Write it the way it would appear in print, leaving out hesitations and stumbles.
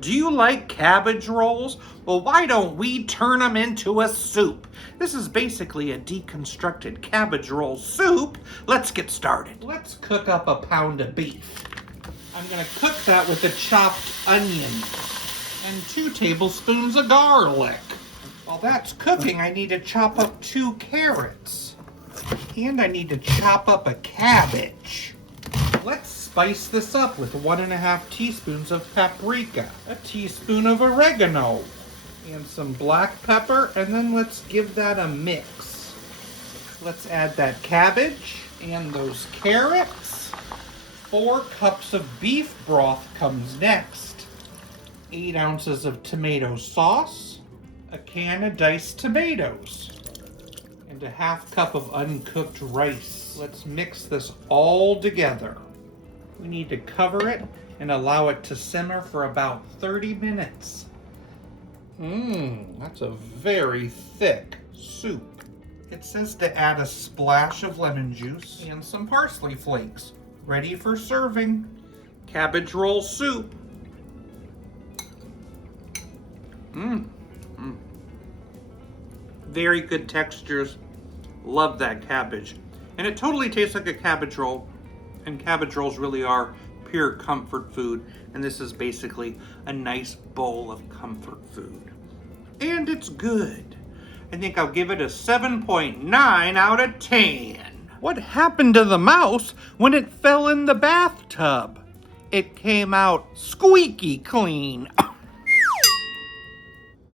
Do you like cabbage rolls? Well, why don't we turn them into a soup? This is basically a deconstructed cabbage roll soup. Let's get started. Let's cook up a pound of beef. I'm gonna cook that with a chopped onion and 2 tablespoons of garlic. While that's cooking, I need to chop up 2 carrots. And I need to chop up a cabbage. Let's spice this up with 1½ teaspoons of paprika, a teaspoon of oregano, and some black pepper, and then let's give that a mix. Let's add that cabbage and those carrots. 4 cups of beef broth comes next. 8 ounces of tomato sauce, a can of diced tomatoes, and a ½ cup of uncooked rice. Let's mix this all together. We need to cover it and allow it to simmer for about 30 minutes. That's a very thick soup. It says to add a splash of lemon juice and some parsley flakes. Ready for serving. Cabbage roll soup. Very good textures. Love that cabbage. And it totally tastes like a cabbage roll. And cabbage rolls really are pure comfort food. And this is basically a nice bowl of comfort food. And it's good. I think I'll give it a 7.9 out of 10. What happened to the mouse when it fell in the bathtub? It came out squeaky clean.